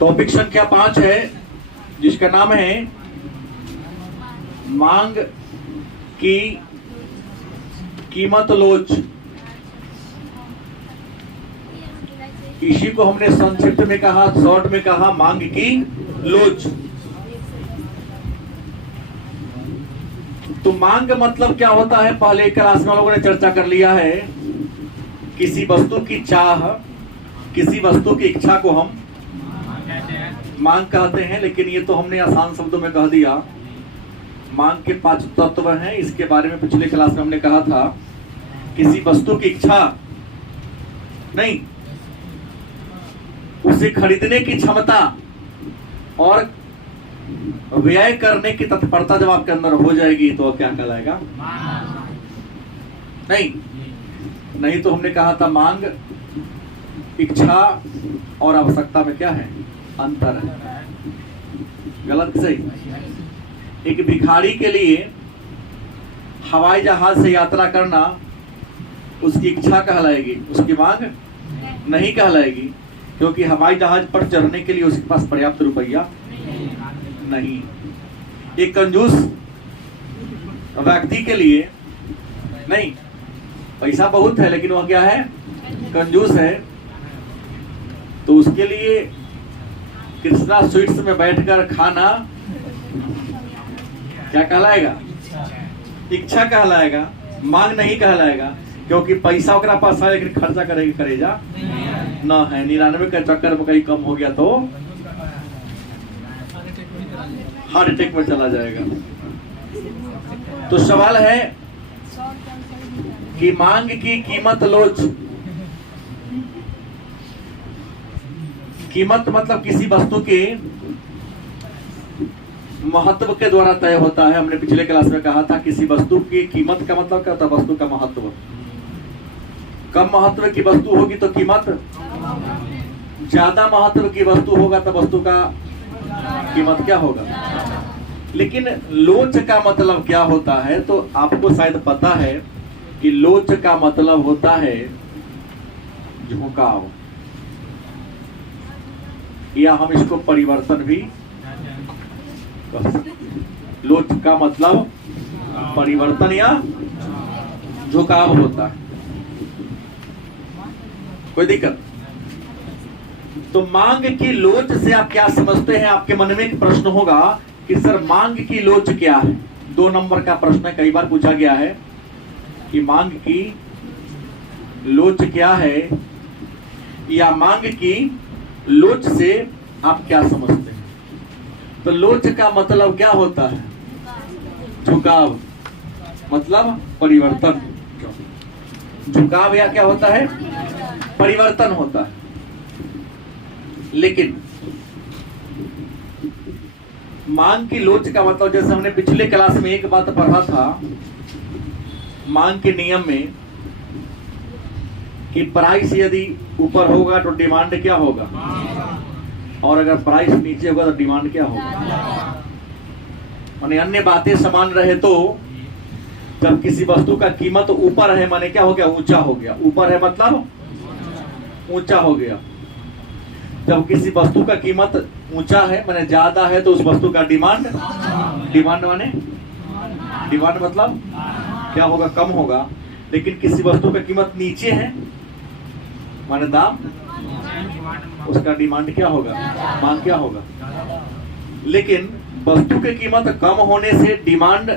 Topic संख्या 5 है जिसका नाम है मांग की कीमत लोच। इसी को हमने संक्षिप्त में कहा, शॉर्ट में कहा, मांग की लोच। तो मांग मतलब क्या होता है, पहले क्लास में लोगों ने चर्चा कर लिया है। किसी वस्तु की चाह, किसी वस्तु की इच्छा को हम मांग कहते हैं, लेकिन ये तो हमने आसान शब्दों में कह दिया। मांग के 5 तत्व हैं, इसके बारे में पिछले क्लास में हमने कहा था। किसी वस्तु की इच्छा नहीं, उसे खरीदने की क्षमता और व्यय करने की तत्परता जब आपके अंदर हो जाएगी तो क्या कहलाएगा? नहीं तो हमने कहा था मांग, इच्छा और आवश्यकता में क्या है, अंतर है। गलत सही? एक भिखारी के लिए हवाई जहाज से यात्रा करना उसकी इच्छा कहलाएगी, उसकी मांग नहीं कहलाएगी, क्योंकि हवाई जहाज पर चढ़ने के लिए उसके पास पर्याप्त रुपया नहीं। एक कंजूस व्यक्ति के लिए नहीं, पैसा बहुत है लेकिन वह क्या है, कंजूस है, तो उसके लिए कृष्णा स्वीट्स में बैठकर खाना क्या कहलाएगा? इच्छा कहलाएगा, मांग नहीं कहलाएगा, क्योंकि पैसा ओकरा पास है लेकिन खर्चा करेगा ना है। 99 के चक्कर में कहीं कम हो गया तो हार्ट अटैक में चला जाएगा। तो सवाल है कि मांग की कीमत लोच। कीमत मतलब किसी वस्तु के महत्व के द्वारा तय होता है। हमने पिछले क्लास में कहा था किसी वस्तु की कीमत का मतलब क्या होता है? वस्तु का महत्व। कम महत्व की वस्तु होगी तो कीमत, ज्यादा महत्व की वस्तु होगा तो वस्तु का कीमत क्या होगा? लेकिन लोच का मतलब क्या होता है? तो आपको शायद पता है कि लोच का मतलब होता है झुकाव, या हम इसको परिवर्तन भी कह सकते हैं। लोच का मतलब परिवर्तन या झुकाव होता है। कोई दिक्कत? तो मांग की लोच से आप क्या समझते हैं? आपके मन में एक प्रश्न होगा कि सर मांग की लोच क्या है? 2 नंबर का प्रश्न कई बार पूछा गया है कि मांग की लोच क्या है, या मांग की लोच से आप क्या समझते हैं? तो लोच का मतलब क्या होता है? झुकाव, मतलब परिवर्तन। झुकाव या क्या होता है? परिवर्तन होता है। लेकिन मांग की लोच का मतलब, जैसे हमने पिछले क्लास में एक बात पढ़ा था मांग के नियम में, कि प्राइस यदि ऊपर होगा तो डिमांड क्या होगा, और अगर प्राइस नीचे होगा तो डिमांड क्या होगा। माने अन्य बातें समान रहे तो जब किसी वस्तु का कीमत ऊपर है माने क्या हो गया? ऊंचा हो गया। ऊपर है मतलब ऊंचा हो गया। जब किसी वस्तु का कीमत ऊंचा है माने ज्यादा है तो उस वस्तु का डिमांड माने डिमांड मतलब क्या होगा? कम होगा। लेकिन किसी वस्तु का कीमत नीचे है माने दाम, उसका डिमांड क्या होगा? मांग क्या होगा? लेकिन वस्तु की कीमत कम होने से डिमांड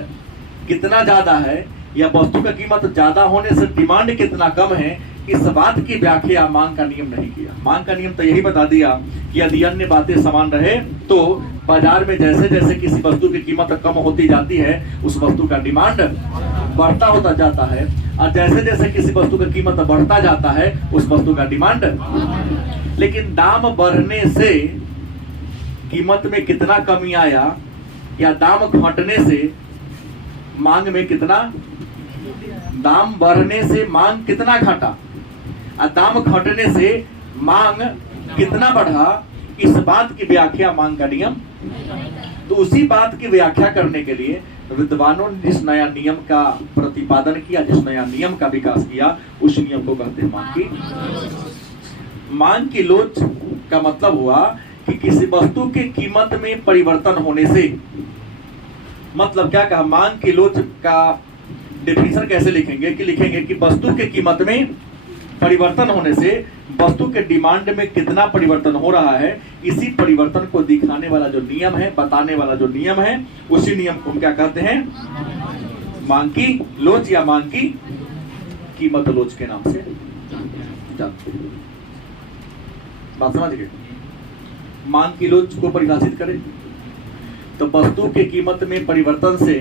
कितना ज्यादा है, या वस्तु का कीमत ज्यादा होने से डिमांड कितना कम है, इस बात की व्याख्या मांग का नियम नहीं किया। मांग का नियम तो यही बता दिया कि यदि अन्य बातें समान रहे तो बाजार में जैसे जैसे किसी वस्तु की कीमत कम होती जाती है उस वस्तु का डिमांड बढ़ता होता जाता है, और जैसे जैसे किसी वस्तु की कीमत बढ़ता जाता है उस वस्तु का डिमांड। लेकिन दाम बढ़ने से कीमत में कितना कमी आया, या दाम घटने से मांग में कितना, दाम बढ़ने से मांग कितना घटा, और दाम घटने से मांग कितना बढ़ा, इस बात की व्याख्या मांग का नियम। तो उसी बात की व्याख्या करने के लिए विद्वानों ने जिस नया नियम का प्रतिपादन किया, जिस नया नियम का विकास किया, उस नियम को कहते हैं मांग की लोच। का मतलब हुआ कि किसी वस्तु की कीमत में परिवर्तन होने से, मतलब क्या कहा, मांग की लोच का डेफिनेशन कैसे लिखेंगे कि लिखेंगे कि वस्तु के कीमत में परिवर्तन होने से वस्तु के डिमांड में कितना परिवर्तन हो रहा है, इसी परिवर्तन को दिखाने वाला जो नियम है, बताने वाला जो नियम है, उसी नियम को हम क्या कहते हैं, मांग की लोच या मांग की कीमत लोच के नाम से जानते हैं। बात समझ गए? मांग की लोच को परिभाषित करें तो वस्तु के कीमत में परिवर्तन से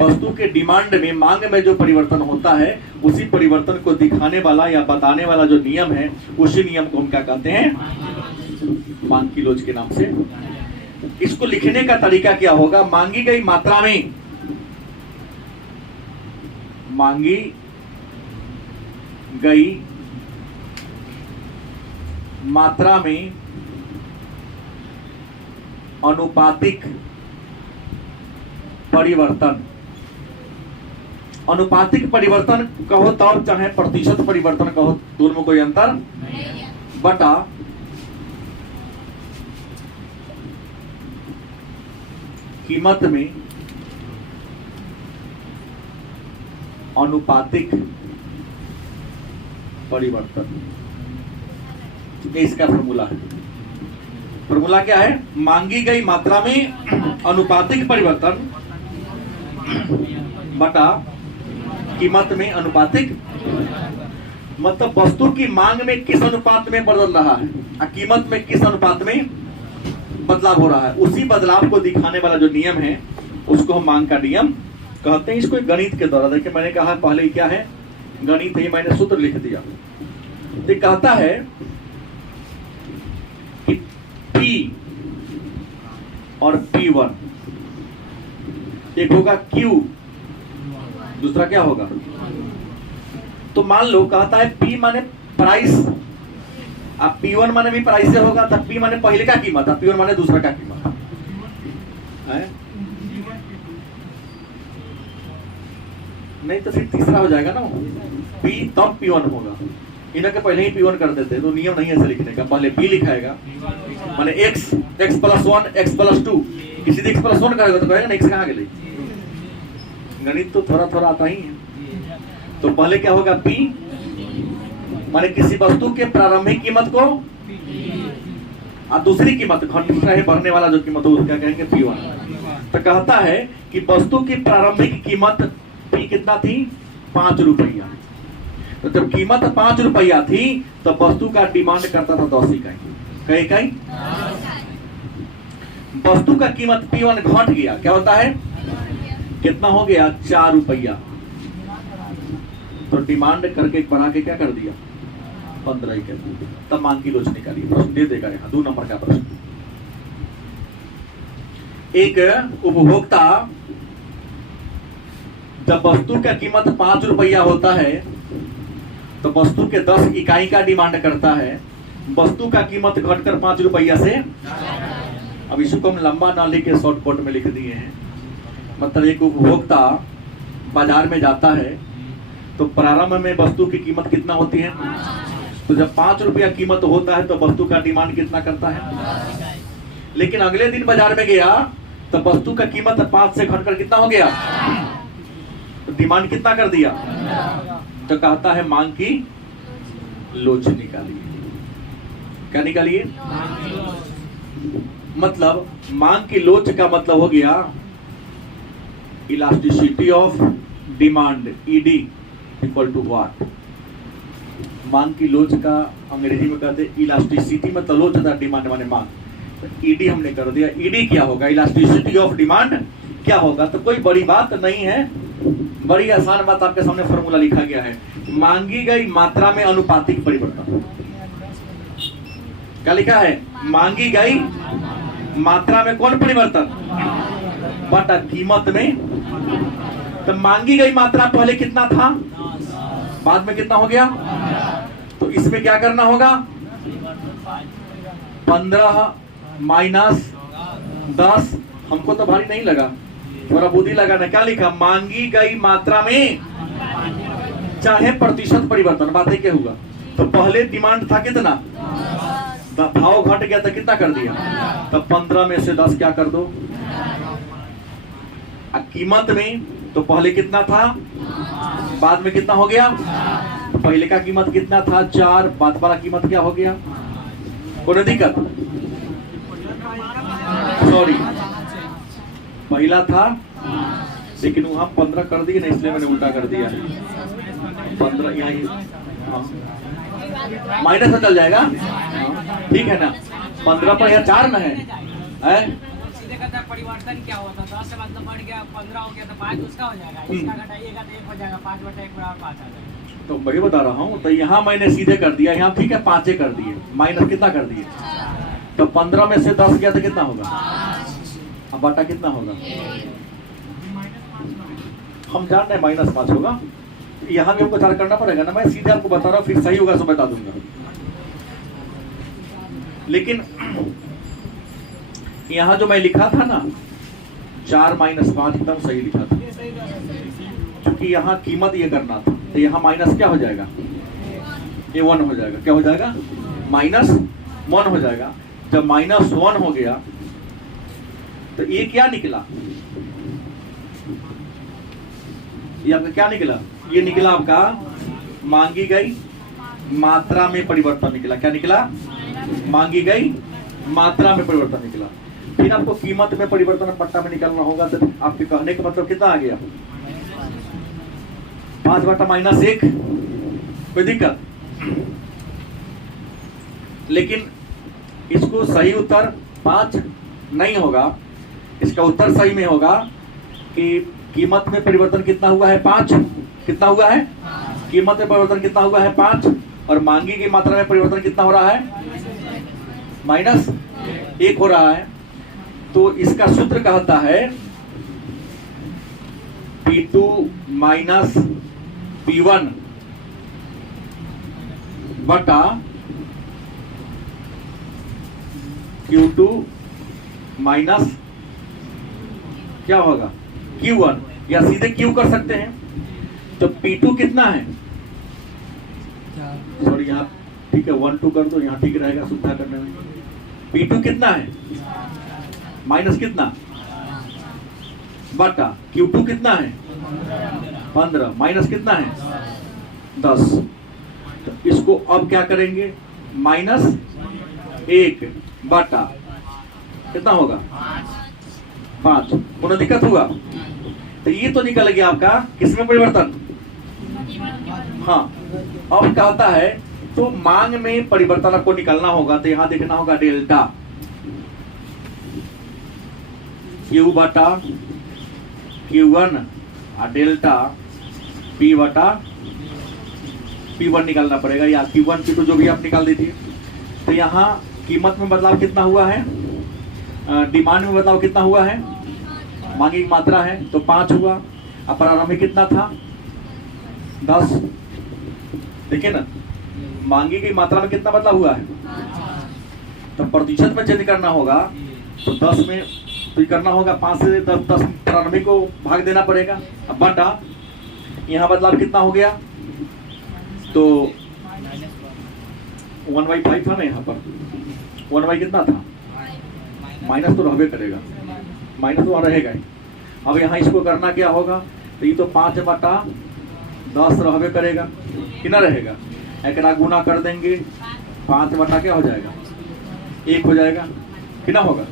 वस्तु के डिमांड में, मांग में जो परिवर्तन होता है, उसी परिवर्तन को दिखाने वाला या बताने वाला जो नियम है, उसी नियम को हम क्या कहते हैं, मांग की लोच के नाम से। इसको लिखने का तरीका क्या होगा, मांगी गई मात्रा में, मांगी गई मात्रा में अनुपातिक परिवर्तन, अनुपातिक परिवर्तन कहो तो चाहे प्रतिशत परिवर्तन कहो, दोनों में कोई अंतर बटा कीमत में अनुपातिक परिवर्तन, ये इसका फॉर्मूला है। फॉर्मूला क्या है, मांगी गई मात्रा में अनुपातिक परिवर्तन बटा कीमत में अनुपातिक, मतलब वस्तु की मांग में किस अनुपात में बदल रहा है और कीमत में किस अनुपात में बदलाव हो रहा है, उसी बदलाव को दिखाने वाला जो नियम है, उसको हम मांग का नियम कहते हैं। इसको एक गणित के द्वारा, देखिए मैंने कहा पहले ही क्या है, गणित है, मैंने सूत्र लिख दिया। ये कहता है कि P और P1, एक होगा Q, दूसरा क्या होगा, तो मान लो कहता है P माने प्राइस, अब P1 माने भी प्राइस से होगा, तब P माने पहले का कीमत, अब P1 माने दूसरा का कीमत है? नहीं तो फिर तीसरा हो जाएगा ना, P तब P1 होगा। इन्हें के पहले ही P1 कर देते तो नियम नहीं ऐसे लिखने का, पहले P लिखाएगा माने x प्लस 1 x प्लस 2, किसी x प्लस 1 करेगा तो कहेगा ना x कहाँ गए, गणित तो थोड़ा थोड़ा आता ही है। तो पहले क्या होगा, P माने किसी वस्तु के प्रारंभिक कीमत को और दूसरी कीमत घटने रहे बढ़ने वाला जो कीमत हो, उसको क्या कहेंगे, P1। तो कहता है कि वस्तु की प्रारंभिक कीमत P कितना थी, 5 रुपया। तो जब कीमत 5 रुपया थी तो वस्तु का डिमांड करता था 10 इकाई, कई इकाई। वस्तु का कीमत P1 घट गया, क्या होता है, कितना हो गया, 4 रुपया। तो डिमांड करके बढ़ा के क्या कर दिया, 15 इकाई। तब मांग की लोच निकाली। प्रश्न दे देगा यहाँ 2 नंबर का प्रश्न। एक उपभोक्ता जब वस्तु का कीमत 5 रुपया होता है तो वस्तु के 10 इकाई का डिमांड करता है, वस्तु का कीमत घटकर 5 रुपया से, अब इसको हम लंबा ना लेके शॉर्टकट में लिख दिए हैं। मतलब एक उपभोक्ता बाजार में जाता है तो प्रारंभ में वस्तु की कीमत कितना होती है, तो जब 5 रुपया कीमत होता है तो वस्तु का डिमांड कितना करता है। लेकिन अगले दिन बाजार में गया तो वस्तु का कीमत 5 से घटकर कितना हो गया, तो डिमांड कितना कर दिया। तो कहता है मांग की लोच निकालिए। क्या निकालिए, मतलब मांग की लोच का मतलब हो गया elasticity of demand, ED equal to what. मांग की लोच का अंग्रेजी में कहते हैं इलास्टिसिटी, मतलब लोच था, डिमांड माने मांग, तो ED हमने कर दिया। ED क्या होगा, इलास्टिसिटी ऑफ डिमांड क्या होगा, तो कोई बड़ी बात नहीं है, बड़ी आसान बात आपके सामने फॉर्मूला लिखा गया है, मांगी गई मात्रा में अनुपातिक परिवर्तन। क्या लिखा है, मांगी गई मात्रा में कौन परिवर्तन, बटा कीमत में। तो मांगी गई मात्रा पहले कितना था, बाद में कितना हो गया, तो इसमें क्या करना होगा, 15 माइनस 10। हमको तो भारी नहीं लगा, थोड़ा बुद्धि लगाना। क्या लिखा, मांगी गई मात्रा में चाहे प्रतिशत परिवर्तन, बातें क्या हुआ, तो पहले डिमांड था कितना भाव घट गया तो कितना कर दिया, तब 15 में से 10 क्या कर दो। कीमत में तो पहले कितना था, बाद में कितना हो गया। तो पहले का कीमत कितना था 4, बाद वाला कीमत क्या हो गया। कोई दिक्कत, सॉरी पहला था लेकिन वहां 15 कर दिए ना, इसलिए मैंने उल्टा कर दिया। 15 यहाँ माइनस में चल जाएगा, ठीक है ना। 15 पर यहाँ 4 में है। परिवर्तन क्या होता, 10 से मतलब बढ़ गया, 15 हो गया तो 5 उसका हो जाएगा, इसका घटाइएगा तो 1 हो जाएगा, 5/1 बराबर 5 आ जाएगा। तो वही बता रहा हूँ। तो यहाँ मैंने सीधे कर दिया, यहाँ ठीक है 5 कर दिए, माइनस कितना कर दिए। तो 15 में से 10 गया तो कितना होगा, अब बटा कितना होगा। हम जान रहे -5 होगा, यहाँ भी हमको विचार करना पड़ेगा ना। मैं सीधे आपको बता रहा हूँ, फिर सही होगा तो बता दूंगा। लेकिन यहाँ जो मैं लिखा था ना 4 - 5 एकदम सही लिखा था, क्योंकि यहाँ कीमत ये करना था। तो यहाँ माइनस क्या हो जाएगा, ये 1 हो जाएगा। क्या हो जाएगा, -1 हो जाएगा। जब -1 हो गया तो ये क्या निकला, ये आपका क्या निकला, ये निकला आपका मांगी गई मात्रा में परिवर्तन निकला। क्या निकला, मांगी गई मात्रा में परिवर्तन निकला। फिर आपको कीमत में परिवर्तन पट्टा में निकालना होगा। तो आपके कहने का मतलब कितना आ गया, 5/-1। कोई दिक्कत, लेकिन इसको सही उत्तर 5 नहीं होगा। इसका उत्तर सही में होगा कि कीमत में परिवर्तन कितना हुआ है 5, कितना हुआ है, कीमत में परिवर्तन कितना हुआ है 5, और मांगी की मात्रा में परिवर्तन कितना हो रहा है, -1 हो रहा है। तो इसका सूत्र कहता है P2 - P1 बटा Q2 माइनस क्या होगा Q1, या सीधे Q कर सकते हैं। तो P2 कितना है, सॉरी यहाँ ठीक है 1 2 कर दो, यहाँ ठीक रहेगा सुविधा करने में। P2 कितना है, माइनस कितना, बटा Q2 कितना है 15, माइनस कितना है 10। तो इसको अब क्या करेंगे, -1 बटा कितना होगा 5। कोनो दिक्कत हुआ। तो ये तो निकल गया आपका किसमें परिवर्तन, हाँ। अब कहता है तो मांग में परिवर्तन आपको निकालना होगा। तो यहां देखना होगा डेल्टा Q बटा Q1 और डेल्टा P बटा P1 निकालना पड़ेगा, या Q1 Q2 जो भी आप निकाल दीजिए। तो यहाँ कीमत में बदलाव कितना हुआ है, डिमांड में बदलाव कितना हुआ है, मांगी की मात्रा है तो 5 हुआ। अब प्रारंभिक कितना था 10। देखिए ना, मांगी की मात्रा में कितना बदलाव हुआ है, तो प्रतिशत में चेंज करना होगा। तो 10 में तो करना होगा 5 से 10 प्रारंभिक को भाग देना पड़ेगा। अब बटा यहाँ बदलाव कितना हो गया, तो 1/5 था ना, यहाँ पर 1/, कितना था, माइनस तो रहबे करेगा, माइनस तो रहेगा ही। अब यहाँ इसको करना क्या होगा, तो ये तो 5/10 रहबे करेगा कि ना रहेगा। एक गुना कर देंगे, 5 क्या हो जाएगा 1 हो जाएगा कि ना होगा।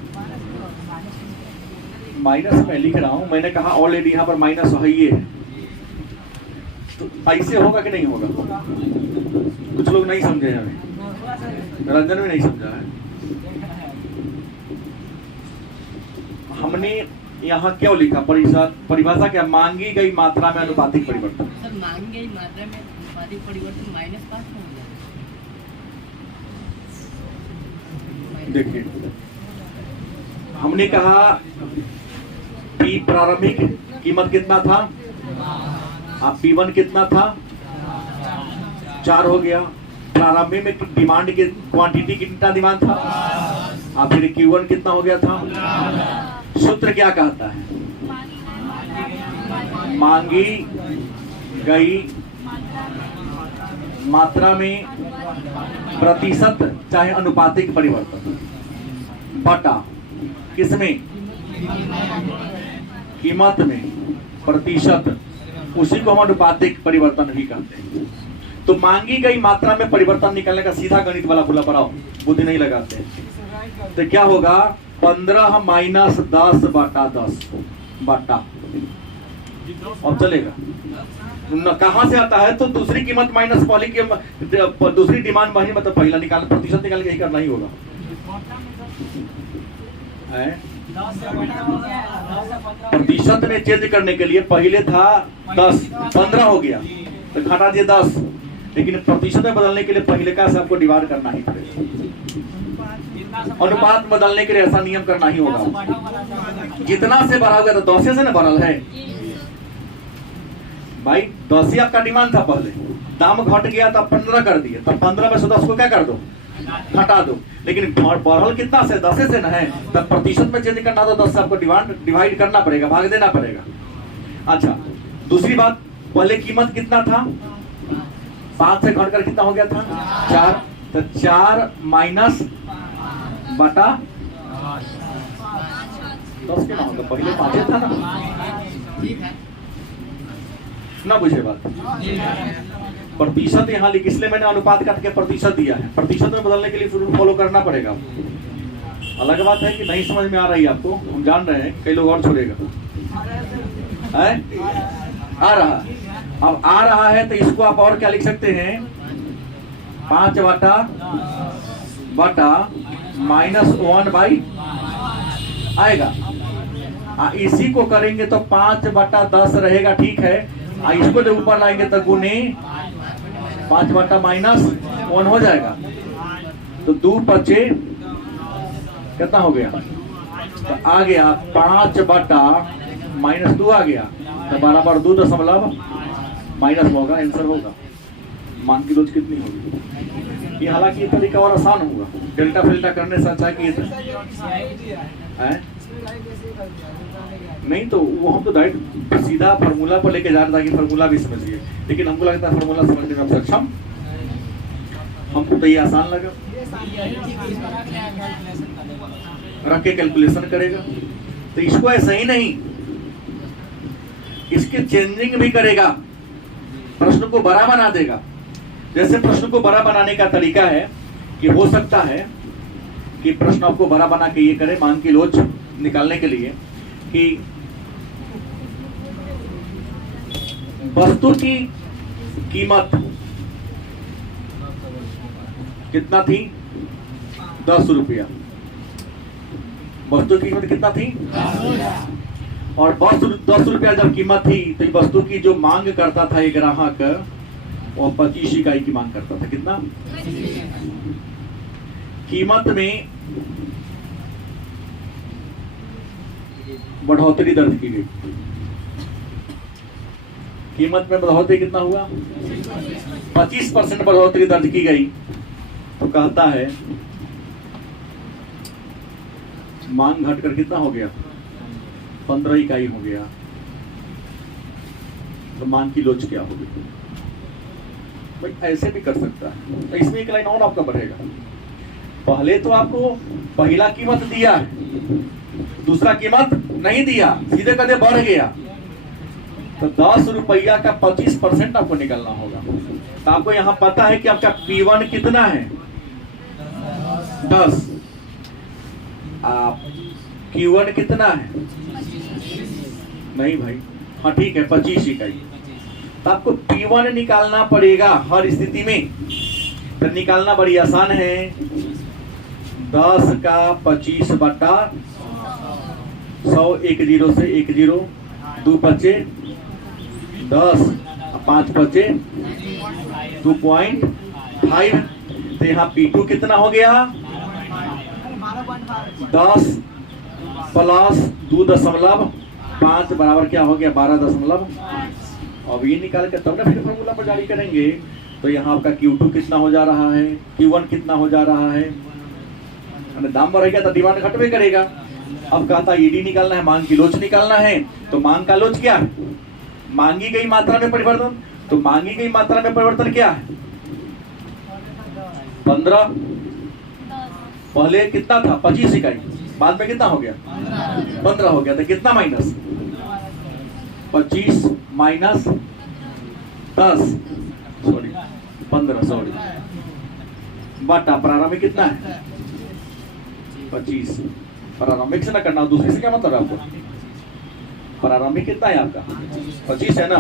माइनस में लिख रहा हूं, मैंने कहा ऑलरेडी यहाँ पर माइनस है ये, तो ऐसे होगा कि नहीं होगा। कुछ लोग नहीं समझे हैं, रंजन भी नहीं समझा है। हमने यहाँ क्यों लिखा परिभाषा क्या, मांगी गई मात्रा में अनुपातिक परिवर्तन। सर मांगी गई मात्रा में अनुपातिक परिवर्तन -5 हो गया। देखिए हमने कहा P प्रारंभिक कीमत कितना था, अब P1 कितना था 4 हो गया। प्रारंभिक में डिमांड की क्वांटिटी कितना डिमांड था, अब फिर Q1 कितना हो गया था। सूत्र क्या कहता है, मांगी गई मात्रा में प्रतिशत चाहे अनुपातिक परिवर्तन बटा किसमें, कीमत में प्रतिशत, उसी को हम अनुपातिक परिवर्तन भी कहते हैं। तो मांगी गई मात्रा में परिवर्तन निकालने का सीधा गणित वाला फुला पड़ाओ, बुद्धि नहीं लगाते। तो क्या होगा, 15 माइनस 10 बटा 10 बटा, और चलेगा न कहां से आता है, तो दूसरी कीमत माइनस पहली कीमत, दूसरी डिमांड वही, मतलब पहला निकाल, प्रतिशत निकाल के ही करना ही होगा है? प्रतिशत में चेंज करने के लिए पहले था 10, 15 हो गया तो घटा दिए 10, लेकिन प्रतिशत में बदलने के लिए पहले का से आपको डिवाइड करना ही पड़ेगा। अनुपात बदलने के लिए ऐसा नियम करना ही होगा। जितना से बढ़ा गया तो 10 से ना बढ़ल है भाई, 10 ही आपका डिमांड था, पहले दाम घट गया तो 15 कर दिए, तब 15 में से 10 को क्या कर दो, घटा दो। लेकिन बढ़ल कितना से, 10 से ना है, तब प्रतिशत में चेंज करना तो 10 से आपको डिवाइड करना पड़ेगा, भाग देना पड़ेगा। अच्छा, दूसरी बात, पहले कीमत कितना था, 5 से घटकर कितना हो गया था, 4, तो 4 माइनस बटा 10 कितना होगा, पहले 5 था ना बुझे बात। प्रतिशत यहाँ लिख, इसलिए मैंने अनुपात काट के प्रतिशत दिया है। प्रतिशत में बदलने के लिए फिर फॉलो करना पड़ेगा। अलग बात है कि नहीं समझ में आ रही है आपको, हम जान रहे हैं, कई लोग और छोड़ेगा है? आ रहा, अब आ रहा है तो इसको आप और क्या लिख सकते हैं, 5 बटा -1 बाई आएगा। इसी को करेंगे तो 5 बटा 10 रहेगा, ठीक है। इसको जब ऊपर लाएंगे तो गुने 5 बटा -1 हो जाएगा, तो 2 बचे कितना हो गया, तो आ गया 5 बटा -2 आ गया, तो बराबर 2 दशमलव माइनस होगा, आंसर होगा। मान की रोज कितनी होगी, ये हालांकि ये तरीका और आसान होगा, डेल्टा फिल्टा करने से अच्छा कि नहीं तो वो हम तो डायरेक्ट सीधा फार्मूला पर लेके जा रहे ताकि फार्मूला भी समझिए, लेकिन हमको लगता है फार्मूला समझने में हम सक्षम, हमको तो ये आसान लगा, रख के कैलकुलेशन करेगा। तो इसको ऐसे ही नहीं, इसके चेंजिंग भी करेगा, प्रश्न को बड़ा बना देगा। जैसे प्रश्न को बड़ा बनाने का तरीका है कि हो सकता है कि प्रश्न आपको बड़ा बना के ये करे, मान की लोच निकालने के लिए कि वस्तु की कीमत कितना थी, 10 रुपया। वस्तु की कीमत कितना थी, और 10 रुपया जब कीमत थी तो वस्तु की जो मांग करता था ये ग्राहक, वो 25 इकाई की मांग करता था। कितना, कीमत में बढ़ोतरी दर्ज की गई, कीमत में बढ़ोतरी कितना हुआ, 25% बढ़ोतरी दर्ज की गई। तो कहता है मांग घटकर कितना हो गया, 15 इकाई हो गया, तो मांग की लोच क्या होगी भाई, ऐसे भी कर सकता है। तो इसमें एक लाइन और आपका बढ़ेगा, पहले तो आपको पहला कीमत दिया है, दूसरा कीमत नहीं दिया, सीधे कदे बढ़ गया, तो 10 रुपया का 25% आपको निकालना होगा। तो आपको यहाँ पता है कि आपका P1 कितना है, 10, आप Q1 कितना है, नहीं भाई, हाँ ठीक है 25 इकाई। तो आपको P1 निकालना पड़ेगा हर स्थिति में। तो निकालना बड़ी आसान है, 10 का 25 बटा 100, 1 0 से 1 0, 2 बचे 10, 5 बचे 2.5। तो यहाँ P2 कितना हो गया, 10 प्लस 2.5 बराबर क्या हो गया, 12। अब ये निकाल के तब ना फिर फॉर्मूला पर जारी करेंगे। तो यहाँ आपका Q2 कितना हो जा रहा है, Q1 कितना हो जा रहा है, दाम बढ़ेगा तो डिमांड घटवे करेगा। अब कहता है ईडी निकालना है, मांग की लोच निकालना है। तो मांग का लोच क्या है, मांगी गई मात्रा में परिवर्तन। तो मांगी गई मात्रा में परिवर्तन क्या है, 15, पहले कितना था 25 इकाई, बाद में कितना हो गया 15 हो गया, तो कितना माइनस 25 माइनस 10 सॉरी 15 सॉरी बटा प्रारंभिक कितना है 25। प्रारंभिक से ना करना, दूसरे से क्या मतलब है आपको, प्रारंभिक कितना है आपका 25 है ना,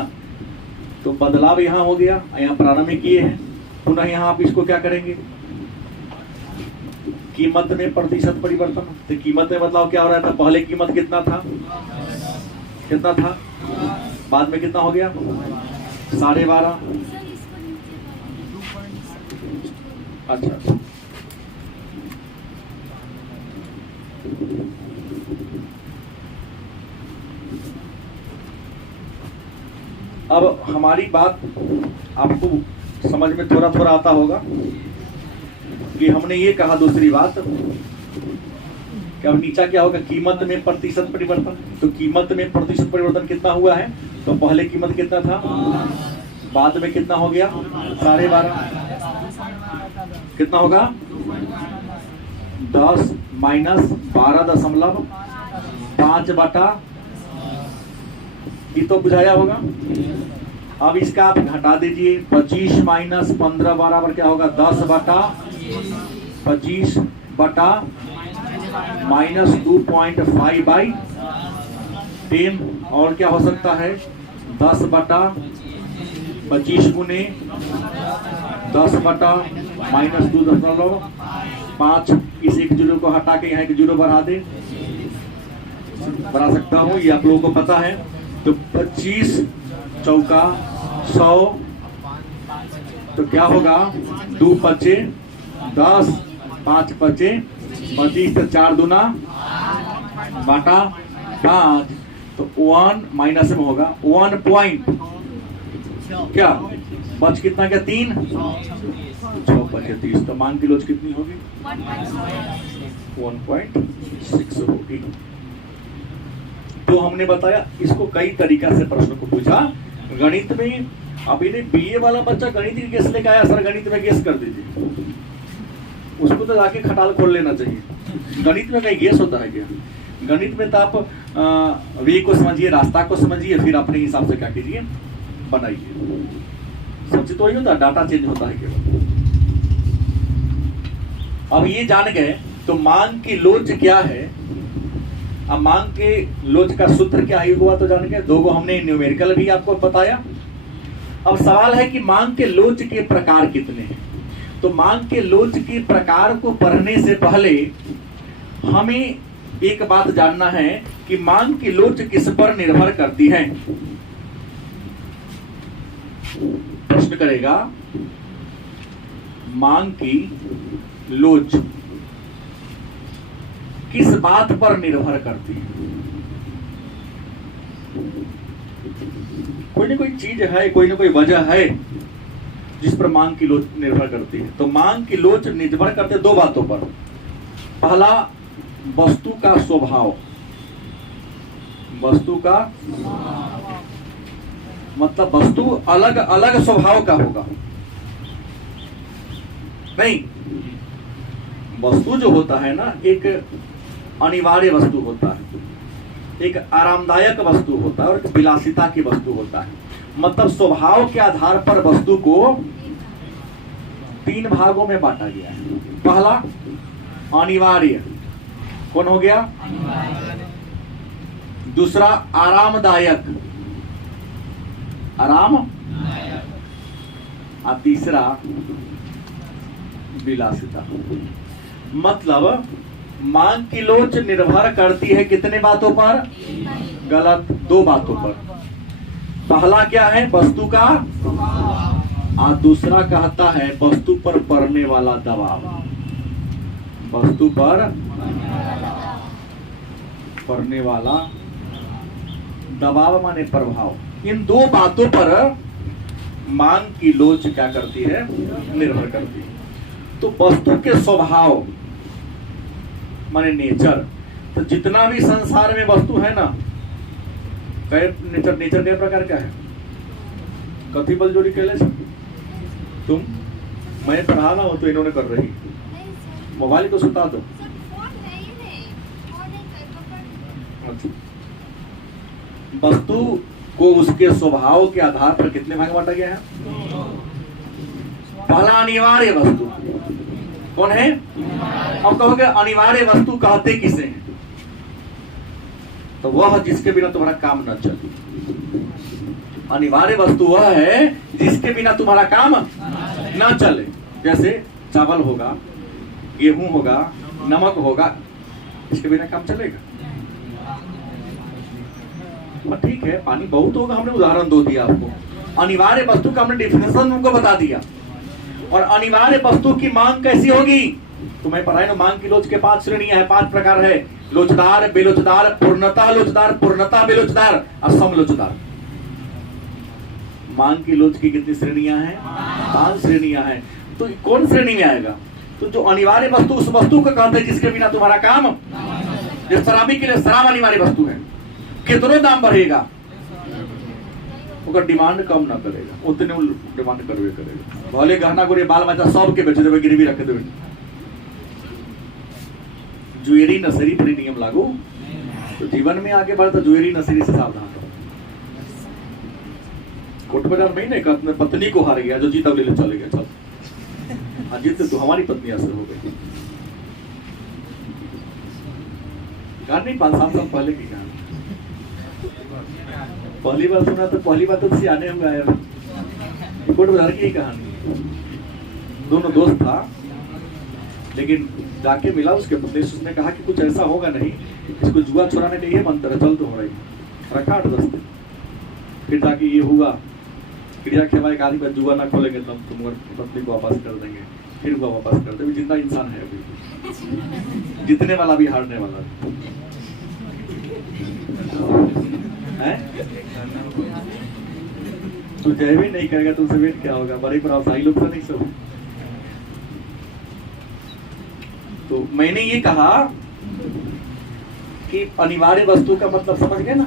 तो बदलाव यहाँ हो गया, यहाँ प्रारंभिक किए हैं, पुनः यहाँ आप इसको क्या करेंगे कीमत में प्रतिशत परिवर्तन, तो कीमत में बदलाव क्या हो रहा था, पहले कीमत कितना था बाद में कितना हो गया 12.5। अच्छा अब हमारी बात आपको समझ में थोड़ा थोड़ा आता होगा कि हमने ये कहा दूसरी बात कि अब नीचा क्या होगा कीमत में प्रतिशत परिवर्तन, तो कीमत में प्रतिशत परिवर्तन कितना हुआ है, तो पहले कीमत कितना था बाद में कितना हो गया 12.5, कितना होगा 10 माइनस 12.5 बटा, ये तो बुझाया होगा। अब इसका आप घटा दीजिए, 25 माइनस 15 बराबर क्या होगा 10 बटा 25 बटा माइनस 2.5 बाई 10, और क्या हो सकता है 10 बटा 25 गुने 10 बटा माइनस 2.5, इस एक जीरो को हटा के यहाँ एक जीरो बढ़ा दे, बढ़ा सकता हूँ, ये आप लोगों को पता है। तो 25 चौका 100, तो क्या होगा 2 पचे 10, 5 पचे 25, तो 4 दूना बटा 5, तो 1 माइनस में होगा 1 पॉइंट क्या बच कितना क्या 3 6 पचे 30, तो मान की लोच कितनी होगी 1.6 होगी। तो हमने बताया इसको कई तरीका से प्रश्न को पूछा गणित में। अब इन्हें बीए वाला बच्चा गणित की गेस लेकर आया, सर गणित में गेस कर दीजिए, उसको तो जाके खटाल खोल लेना चाहिए। गणित में कहीं गेस होता है क्या, गणित में तो आप वे को समझिए, रास्ता को समझिए, फिर अपने हिसाब से क्या कीजिए बनाइए। सबसे तो वही होता है, डाटा चेंज होता है केवल। अब ये जान गए तो मांग की लोच क्या है। अब मांग के लोच का सूत्र क्या है हुआ तो जान गए, दो को हमने न्यूमेरिकल भी आपको बताया। अब सवाल है कि मांग के लोच के प्रकार कितने हैं। तो मांग के लोच के प्रकार को पढ़ने से पहले हमें एक बात जानना है कि मांग की लोच किस पर निर्भर करती है। प्रश्न करेगा मांग की लोच किस बात पर निर्भर करती है। कोई ना कोई चीज है, कोई ना कोई वजह है जिस पर मांग की लोच निर्भर करती है। तो मांग की लोच निर्भर करते दो बातों पर। पहला वस्तु का स्वभाव, वस्तु का मतलब वस्तु अलग अलग स्वभाव का होगा नहीं। वस्तु जो होता है ना, एक अनिवार्य वस्तु होता है, एक आरामदायक वस्तु होता है और एक विलासिता की वस्तु होता है। मतलब स्वभाव के आधार पर वस्तु को तीन भागों में बांटा गया है। पहला अनिवार्य, कौन हो गया, दूसरा आरामदायक, आराम, और तीसरा विलासिता। मतलब मांग की लोच निर्भर करती है कितने बातों पर, गलत, दो बातों पर। पहला क्या है, वस्तु का, और दूसरा कहता है वस्तु पर पड़ने वाला दबाव, वस्तु पर पड़ने वाला दबाव माने प्रभाव। इन दो बातों पर मांग की लोच क्या करती है, निर्भर करती है। तो वस्तु के स्वभाव माने नेचर, तो जितना भी संसार में वस्तु है ना, नेचर, नेचर कई प्रकार का है। कथी बल जोड़ी कहले तुम मैं पढ़ा रहा हूँ तो इन्होंने कर रही। नहीं सर, मोबाइल को सुता दो। सर फोन है ही नहीं, फोन नहीं कर पापा। वस्तु को उसके स्वभाव के आधार पर कितने भाग बांटा गया है? पहला अनिवार्य वस्तु कौन है? अब कहोगे अनिवार्य वस्तु कहते किसे हैं? तो वह जिसके बिना तुम्हारा काम न चले। अनिवार्य वस्तु वह है जिसके बिना तुम्हारा काम न चले। जैसे चावल होगा, गेहूं होगा, नमक होगा, इसके बिना काम चलेगा? ठीक है, पानी बहुत होगा, हमने उदाहरण दो दिया आपको। अनिवार्य वस्तु का हमने डिफिनेशन उनको बता दिया। और अनिवार्य वस्तु की मांग कैसी होगी? तुम्हें पता है ना, मांग की लोच के 5 श्रेणियां है, 5 प्रकार है। लोचदार, बेलोचदार, पूर्णता लोचदार, पूर्णता बेलोचदार और समलोचदार। मांग की लोच की कितनी श्रेणियां हैं? 5 श्रेणियां हैं। तो कौन श्रेणी में आएगा? तो जो अनिवार्य वस्तु उस वस्तु को कहते हैं जिसके बिना तुम्हारा काम। जैसे शराबी के लिए शराब अनिवार्य वस्तु है, कितनों दाम बढ़ेगा अगर डिमांड कम ना करेगा, उतने डिमांड करवे करेगा। भले गहना गोरे बाल बच्चा सबके बेचे देवे, गिरवी रखे देवे। ज्वेलरी नर्सरी पर नियम लागू। तो जीवन में आगे बढ़ता ज्वेलरी नर्सरी से सावधान रहो। कोट बाजार में ही नहीं, अपने पत्नी को हार गया, जो जीता ले चले गया। चल हाँ, जीत तो हमारी पत्नी असर हो गई। कहानी 5 साल पहले की कहानी, पहली बार सुना तो पहली बार तो सियाने हम गाया। कोट बाजार की कहानी, दोनों दोस्त था, लेकिन जाके मिला उसके पत्नी से, उसने कहा कि कुछ ऐसा होगा नहीं, इसको जुआ छुड़ाने के लिए मंत्र है, चल तो हो रही रखा 8-10 दिन। फिर जाके ये हुआ, क्रिया खेवा एक आदमी जुआ ना खोलेंगे तब तुम पत्नी को वापस कर देंगे। फिर वो वापस कर दे। जिंदा इंसान है अभी, जीतने वाला भी हारने वाला है। तो जय भी नहीं करेगा तो उसे वेट क्या होगा? बड़े प्रभावशाली लोग तो नहीं सब। तो मैंने ये कहा कि अनिवार्य वस्तु का मतलब समझ गए ना।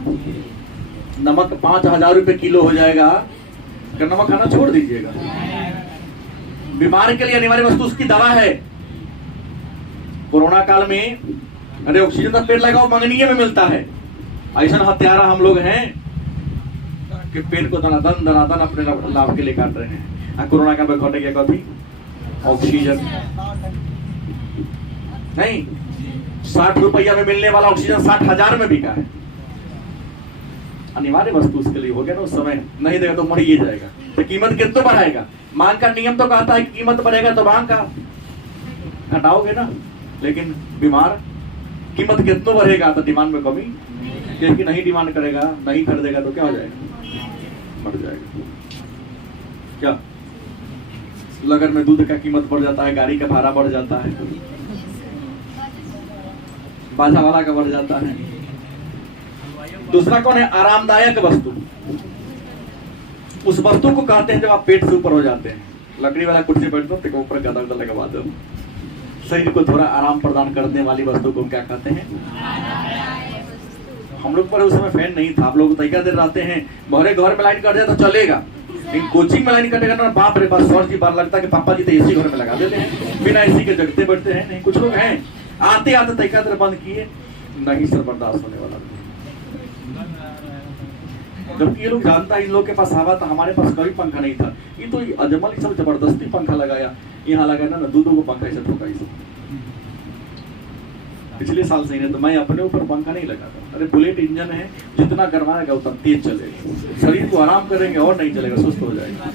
नमक 5000 रुपए किलो हो जाएगा, अगर नमक खाना छोड़ दीजिएगा। बीमार के लिए अनिवार्य वस्तु उसकी दवा है। कोरोना काल में अरे ऑक्सीजन का पेड़ लगाओ, मंगनीय में मिलता है। ऐसा हत्यारा हम लोग हैं कि पेड़ को दनादन अपने लाभ के लिए काट रहे हैं। कोरोना काल में घटे क्या कभी ऑक्सीजन नहीं, 60 रुपया में मिलने वाला ऑक्सीजन 60,000 में बिका है। अनिवार्य वस्तु उसके लिए हो गया ना। उस समय नहीं देगा तो मर ही जाएगा। तो कीमत कितना बढ़ाएगा? मांग का नियम तो कहता है कि कीमत बढ़ेगा तो मांग का घटाओगे ना। लेकिन बीमार कीमत कितना बढ़ेगा तो डिमांड में कमी, क्योंकि नहीं डिमांड करेगा, नहीं खरीदेगा तो क्या हो जाएगा? मर जाएगा। क्या लगन में दूध का कीमत बढ़ जाता है, गाड़ी का भाड़ा बढ़ जाता है, बाजा वाला का बढ़ जाता है। दूसरा कौन है? आरामदायक वस्तु। उस वस्तु को कहते हैं जब आप पेट से ऊपर हो जाते हैं। लकड़ी वाला कुर्सी बैठते हो तो ऊपर गदा लगा दो, शरीर को थोड़ा आराम प्रदान करने वाली वस्तु को क्या कहते हैं? हम लोग पर उस समय फैन नहीं था। आप लोग तैयार देर रहते हैं, भरे घर में लाइन कट जाए तो चलेगा, लेकिन कोचिंग में लाइन कटेगा ना, बाप रे बाप, सर जी बार लगता है कि पापा जी तो एसी घर में लगा देते हैं, बिना एसी के जगते बैठते हैं। नहीं, कुछ लोग हैं आते आते तैयार देर बंद किए, नहीं सर बर्दाश्त होने वाला नहीं। जबकि ये लोग जानता है इन लोग के पास हवा था, हमारे पास कभी पंखा नहीं था। ये तो अजमल ही सब जबरदस्ती पंखा लगाया, यहाँ लगाया ना, दो को पंखा ऐसा ठोका। पिछले साल से ही नहीं तो मैं अपने ऊपर पंखा नहीं लगाता। अरे बुलेट इंजन है, जितना करवाएगा उतना तेज चलेगा, शरीर को आराम करेंगे और नहीं चलेगा, सुस्त हो जाएगा।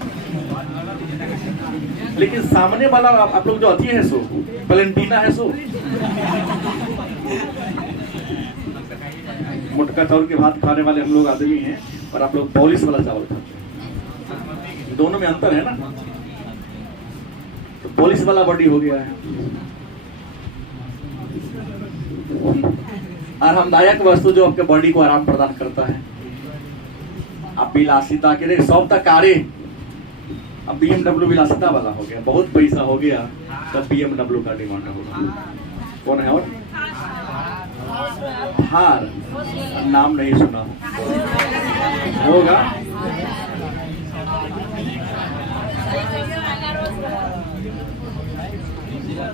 लेकिन सामने वाला आप लोग जो अति है सो वैलेंटीना है सो मोटका चावल के भात खाने वाले हम लोग आदमी हैं, और आप लोग पॉलिश वाला चावल खाते हैं। दोनों में अंतर है ना। तो पॉलिश वाला बॉडी हो गया है। आरामदायक वस्तु जो आपके बॉडी को आराम प्रदान करता है। अब विलासिता के लिए सब तक कारे, अब BMW विलासिता वाला हो गया, बहुत पैसा हो गया, तब BMW का डिमांड होगा। कौन है? और हार नाम नहीं सुना होगा।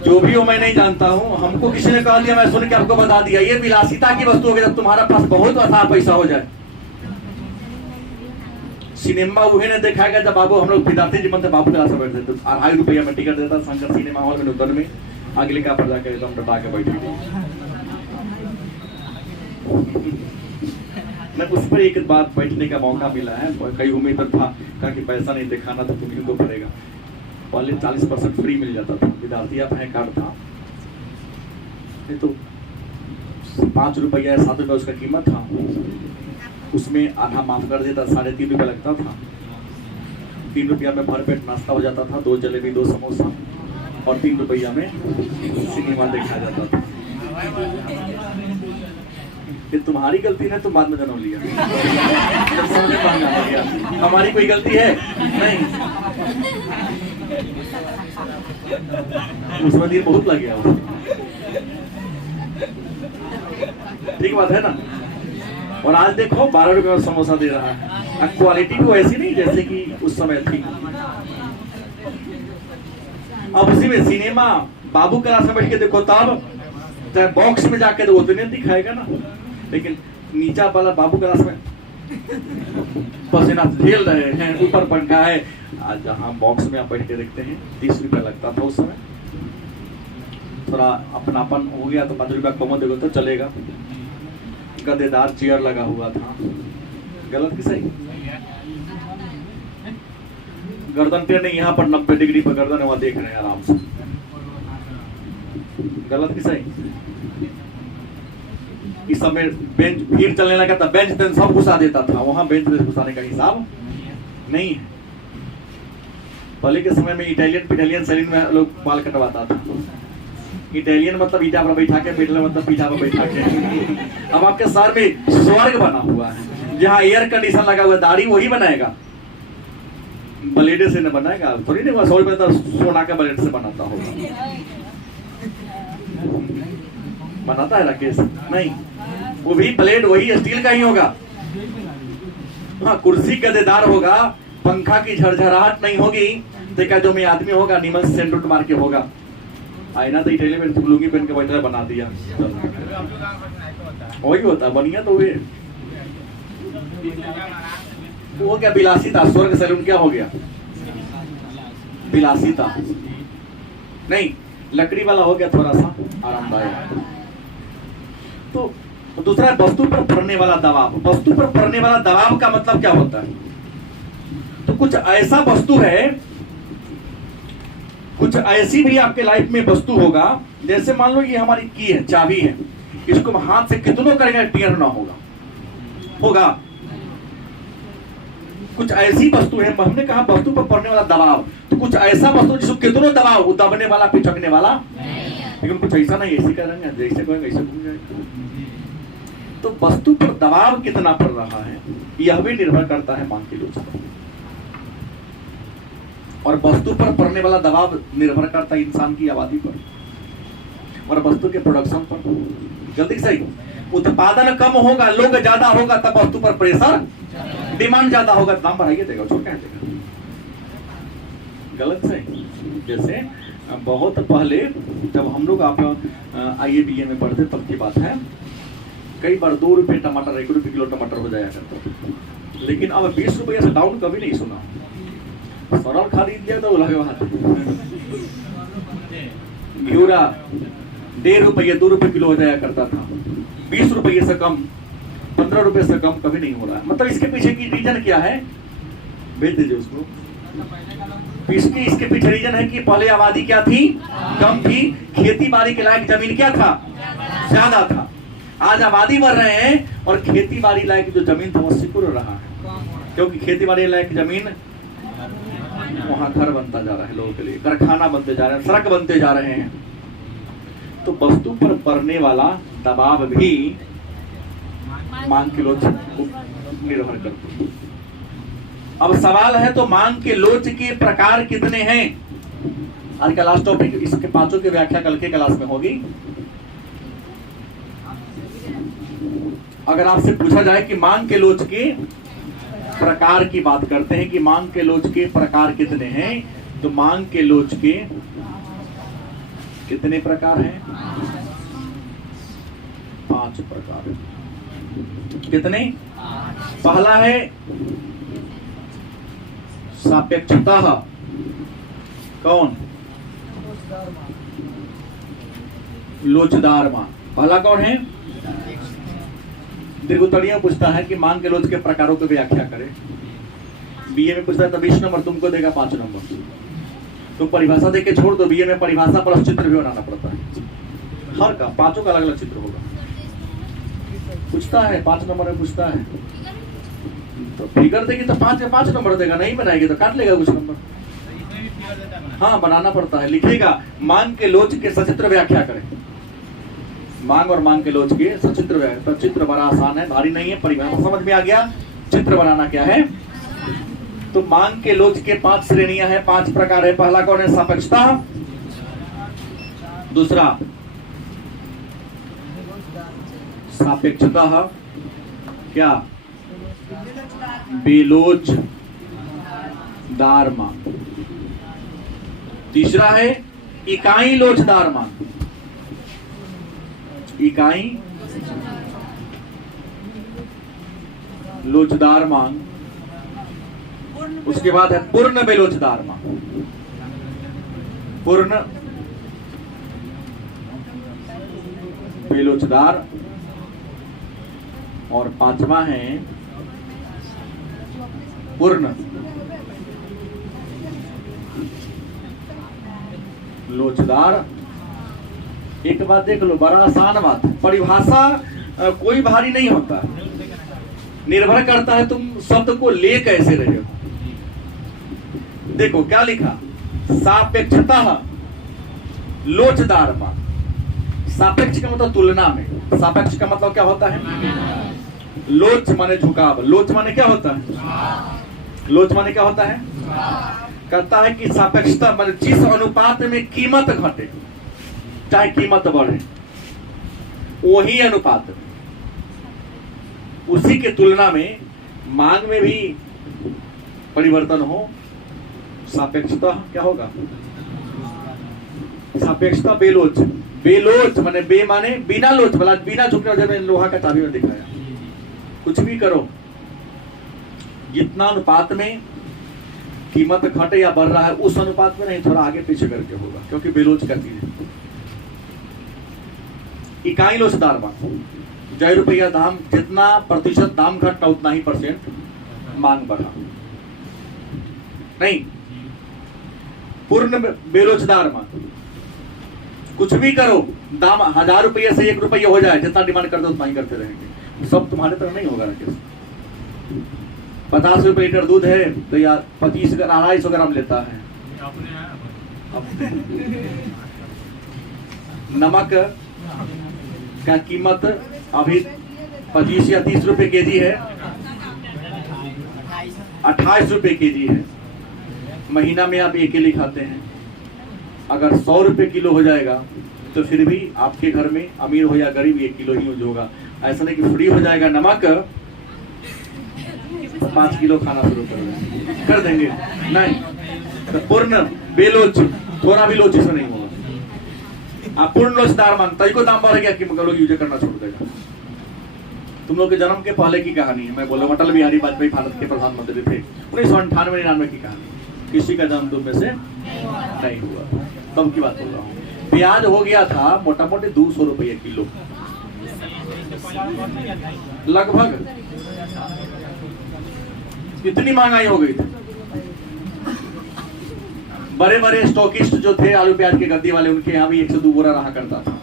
जो भी हो मैं नहीं जानता हूँ, हमको किसी ने कहा दिया, मैं सुन के आपको बता दिया। ये विलासिता की वस्तु होगी जब तुम्हारा पास बहुत अथाह पैसा हो जाए। सिनेमा वही ने दिखाएगा जब बाबू, हम लोग विद्यार्थी जीवन से बाबू क्लास में बैठते थे, 2.5 रुपया में टिकट देता शंकर सिनेमा हॉल में नूतन में, अगले का पर जाकर एकदम डटा के बैठे। मैं उस पर एक बार बैठने का मौका मिला है, कई उम्मीद था, कहा कि पैसा नहीं दिखाना तो तुम्हें को पड़ेगा। पहले 40% फ्री मिल जाता था, विद्यार्थी कार्ड था, नहीं तो 5 रुपया 7 रुपया उसका कीमत था, उसमें आधा माफ कर देता, 3.5 रुपया लगता था। 3 रुपया में भर पेट नाश्ता हो जाता था, 2 जलेबी 2 समोसा, और 3 रुपया में सिनेमा देखा जाता था। ये तुम्हारी गलती है, तुम बाद में जन्म लिया, हमारी कोई गलती है नहीं। उसमें दिन बहुत लग गया, ठीक बात है ना। और आज देखो 12 रुपए में समोसा दे रहा है। क्वालिटी को ऐसी नहीं जैसे कि उस समय थी। अब उसी में सिनेमा बाबू क्लास में बैठ के देखो, तब चाहे बॉक्स में जाके तो वो तो नहीं दिखाएगा ना, लेकिन नीचा वाला बाबू क्लास में पसीना झेल रहे हैं, ऊपर पंखा है। आज जहाँ बॉक्स में आप बैठ के देखते हैं 30 रुपया लगता था उस समय, थोड़ा अपनापन हो गया तो 5 रुपया कम देगा तो चलेगा। गद्देदार चेयर लगा हुआ था, गलत कि सही? गर्दन पे नहीं, यहाँ पर 90 डिग्री पर गर्दन है, वहां देख रहे हैं आराम से, गलत कि सही? इस समय बेंच भीड़ चलने लगा था, बेंच पेन सब घुसा देता था, वहां बेंच पेन घुसाने का हिसाब नहीं है। पहले के समय में इटालियन सैलून में लोग बाल कटवाता था। इटालियन मतलब ईटा पर बैठा के, बेटल मतलब पीठा पर बैठा के। अब आपके सर में स्वर्ग बना हुआ है, जहाँ एयर कंडीशन लगा हुआ, दाढ़ी वही बनाएगा, ब्लेड से न बनाएगा, थोड़ी नहीं। 100 रुपए तो सोना का ब्लेड से बनाता होगा, बनाता है राकेश? नहीं, वो भी ब्लेड वही स्टील का ही होगा। हाँ, कुर्सी गद्देदार होगा, पंखा की झरझराहट नहीं होगी, देखा जो में आदमी होगा निमन सेंट मार के होगा। आईना तो इटाली में लुंगी पहन के बैठा बना दिया, वही होता बढ़िया। तो वो क्या विलासिता, स्वर्ग सैलून क्या हो गया? विलासिता नहीं, लकड़ी वाला हो गया, थोड़ा सा आरामदायक। तो दूसरा वस्तु पर पड़ने वाला दबाव। वस्तु पर पड़ने वाला दबाव का मतलब क्या होता है? तो कुछ ऐसा वस्तु है, कुछ ऐसी भी आपके लाइफ में वस्तु होगा, जैसे मान लो ये हमारी की है, चाबी है, इसको हाथ से कितनों करेंगे टियर ना होगा। कुछ ऐसी वस्तु है, हमने कहा वस्तु पर पड़ने वाला दबाव, तो कुछ ऐसा वस्तु जिसको कितनों दबाव, वो दबने वाला पिचकने वाला, लेकिन कुछ ऐसा नहीं, ऐसे करेंगे, जैसे कहेंगे ऐसे घूम जाएगा। तो वस्तु पर दबाव कितना पड़ रहा है, यह भी निर्भर करता है मांग की लोच पर, और वस्तु पर पड़ने वाला दबाव निर्भर करता है इंसान की आबादी पर और वस्तु के प्रोडक्शन पर। जल्दी सही, उत्पादन कम होगा, लोग ज्यादा होगा, तब वस्तु पर प्रेशर, डिमांड ज्यादा होगा, दाम बढ़ाइए देगा, छोड़ क्या देगा? गलत सही। जैसे बहुत पहले जब हम लोग आप IABA में पढ़ते तब की बात है, कई बार 2 रुपए टमाटर, 1 रुपए किलो टमाटर हो जाया करता, लेकिन अब 20 रुपये से डाउन कभी नहीं सुना। सरल खरीद लिया तो लगे वहां घिउरा 1.5 रुपये 2 रुपए किलो हो जाया करता था, 20 रुपये से कम, 15 रुपए से कम कभी नहीं हो रहा है। मतलब इसके पीछे की रीजन क्या है? बेच दीजिए उसको। इसके पीछे रीजन है कि पहले आबादी क्या थी? कम थी, खेती बाड़ी के लायक जमीन क्या था? ज्यादा था। आज आबादी बढ़ रहे हैं और खेती बाड़ी लायक जो जमीन था वो सिकुड़ रहा है, क्योंकि खेती बाड़ी लायक जमीन वहां घर बनता जा रहा है, लोगों के लिए कारखाना बनते जा रहे हैं, सड़क बनते जा रहे हैं। तो वस्तु पर पड़ने वाला दबाव भी मांग की लोच निर्भर करती है। अब सवाल है, तो मांग के लोच के प्रकार कितने हैं? आज का लास्ट टॉपिक, इसके 5 की व्याख्या कल के क्लास में होगी। अगर आपसे पूछा जाए कि मांग के लोच के प्रकार की बात करते हैं कि मांग के लोच के प्रकार कितने हैं। तो मांग के लोच के कितने प्रकार हैं? 5 प्रकार। कितने? पहला है सापेक्षतः। कौन? लोचदार मांग। पहला कौन है? दीर्घोत्तरीय पूछता है कि मांग के लोच के प्रकारों की व्याख्या करें। बीए में पूछता है तो 20 नंबर तुमको देगा, 5 नंबर तुम परिभाषा देके छोड़ दो। बीए में परिभाषा प्लस चित्र भी बनाना पड़ता है। हर का 5 का अलग अलग चित्र होगा। पूछता है 5 नंबर में पूछता है तो फिगर देगी तो 5 नंबर देगा, नहीं बनाएगी तो काट लेगा कुछ नंबर। हाँ, बनाना पड़ता है। लिखेगा मांग के लोच के सचित्र व्याख्या करें। मांग और मांग के लोच के सचित्र व्याख्या। तो चित्र बड़ा आसान है, भारी नहीं है। परिभाषा समझ में आ गया, चित्र बनाना क्या है। तो मांग के लोच के 5 श्रेणियां हैं, 5 प्रकार है। पहला कौन है? सापेक्षता। दूसरा सापेक्षतः क्या? बेलोचदार मांग। तीसरा है इकाई लोचदार मांग। इकाई लोचदार मांग। उसके बाद है पूर्ण बेलोचदार मांग। पूर्ण बेलोचदार। और 5वां है पूर्ण लोचदार। एक बात देख लो, बड़ा आसान बात। परिभाषा कोई भारी नहीं होता, निर्भर करता है तुम शब्द को ले कैसे रहे हो। देखो क्या लिखा, सापेक्षतः लोचदार मांग। सापेक्ष का मतलब तुलना में। सापेक्ष का मतलब क्या होता है? लोच माने झुकाव। लोच माने क्या होता है? लोच माने क्या होता है? कहता है कि सापेक्षता माने जिस अनुपात में कीमत घटे चाहे कीमत बढ़े, वही अनुपात में, उसी के तुलना में मांग में भी परिवर्तन हो। सापेक्षता क्या होगा? सापेक्षता बेलोच। बेलोच माने बे माने बिना लोच, भला बिना झुकने वाले। मैंने लोहा का चाबी में दिखाया। कुछ भी करो, जितना अनुपात में कीमत घटे या बढ़ रहा है उस अनुपात में नहीं, थोड़ा आगे पीछे करके होगा, क्योंकि बेलोच का चीज है। इकाई लोचदार मांग। जय रुपया दाम, जितना प्रतिशत दाम घटा उतना ही % मांग बढ़ा। नहीं, पूर्ण बेलोचदार मांग। कुछ भी करो, दाम 1000 रुपये से 1 रुपया हो जाए, जितना डिमांड करते उतना ही करते रहेंगे। सब तुम्हारे तरह नहीं होगा राकेश। 50 रुपये लीटर दूध है तो यार 250 ग्राम लेता है। नमक का कीमत अभी 25 या 30 रुपए केजी है, 28 रुपए केजी है। महीना में आप 1 किलो खाते हैं। अगर 100 रुपए किलो हो जाएगा तो फिर भी आपके घर में अमीर हो या गरीब 1 किलो ही यूज होगा। ऐसा नहीं कि फ्री हो जाएगा नमक 5 किलो खाना शुरू कर देंगे, नहीं। तो पूर्ण बेलोच, थोड़ा भी लोच इसमें नहीं होगा। आप पूर्ण लोचदार मांग, तभी को दाम बढ़ गया कि लोग यूज करना छोड़ देगा। तुम लोग के जन्म के पहले की कहानी है। मैं बोला अटल बिहारी वाजपेयी भारत के प्रधानमंत्री थे, 1998-99 की कहानी। किसी का जन्म तुम में से नहीं हुआ, तब की बात बोल रहा हूँ। प्याज हो गया था मोटा मोटी 200 रुपये किलो लगभग। इतनी महंगाई हो गई थी। बड़े बड़े स्टॉकिस्ट जो थे आलू प्याज के गद्दी वाले, उनके यहाँ भी 1 से 2 बोरा रहा करता था।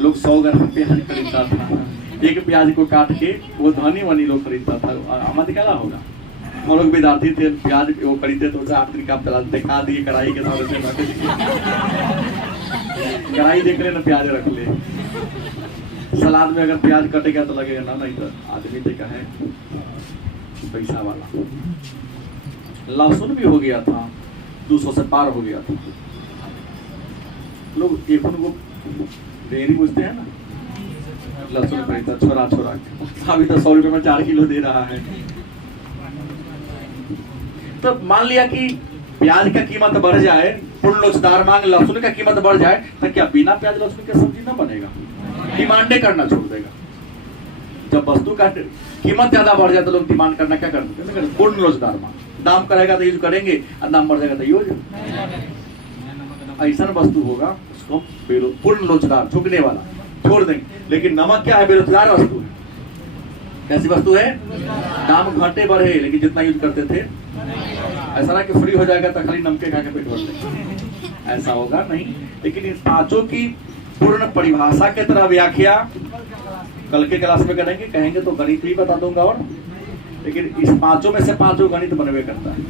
लोग 100 ग्राम प्याज खरीदता था। एक प्याज को काट के वो धनी वनी लोग खरीदता था। आमद क्या होगा, वो लोग विद्यार्थी थे, प्याज वो खरीदते तो 8 दिन काम चला दिखा दिए कढ़ाई के साथ। कढ़ाई देख ले ना, प्याज रख ले। सलाद में अगर प्याज कटेगा तो लगेगा ना, नहीं तो आदमी देखा है पैसा वाला। लहसुन भी हो गया था 200 से पार हो गया था। लोग एक उनको डेयरी पूछते हैं ना, लहसुन खरीदता छोरा छोरा के। अभी तो 100 रुपये में 4 किलो दे रहा है। तो मान लिया कि प्याज का कीमत बढ़ जाए, पूर्ण लोचदार मांग, लहसुन का कीमत बढ़ जाए, तो क्या बिना प्याज लहसुन के सब्जी ना बनेगा? डिमांडे करना छोड़ देगा। जब वस्तु का कीमत ज्यादा बढ़ जाए तो लोग डिमांड करना क्या करते हैं? पूर्ण लोचदार मांग। दाम करेगा तो यूज करेंगे, और दाम बढ़ जाएगा तो यूज। ऐसा वस्तु होगा उसको पूर्ण लोचदार, झुकने वाला, छोड़ देंगे। लेकिन नमक क्या है? बेरोजगार वस्तु है। कैसी वस्तु है? दाम घटे बढ़े लेकिन जितना यूज करते थे, ऐसा ना कि फ्री हो जाएगा तो खाली नमके खा के पेट भर लेंगे, ऐसा होगा नहीं। लेकिन इन पांचों की पूर्ण परिभाषा के तरह व्याख्या कल के क्लास में करेंगे, कहेंगे तो गणित भी बता दूंगा। और लेकिन इस पांचों में से पांचों गणित बनवे करता है।